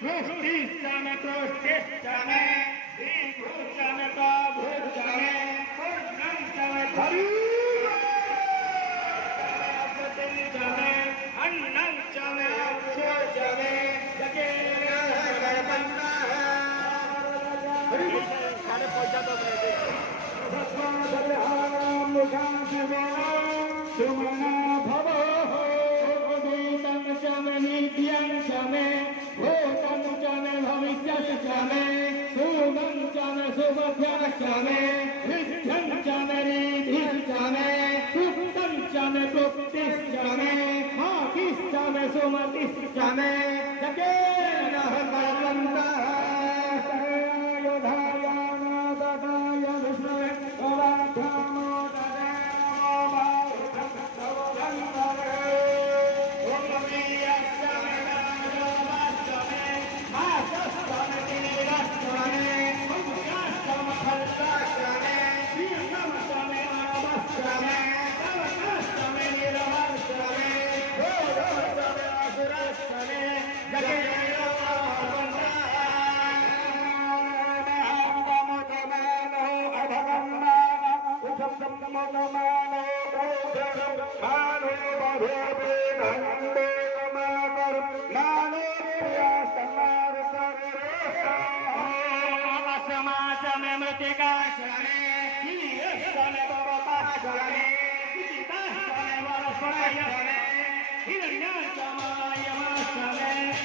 Prostissame, prostissame, Vibhushame, Kabhushame, Purnantame, Parivartame, Annantame, Akshojame, Sumana Bhava, Vedan Chame, Nityan Chame, Bhutan Chame, Bhavishyas Chame, Suman Chame, Subhadhyas Chame, Vidyan Chame, Ridhis Chame, Suttan Chame, Pruptis Chame, Makis Chame, Sumatis Chame, Jagena Bhavanta, Yodhaya Nadadaya Vishnu, Varadhamo Hiranyan Samaya Masame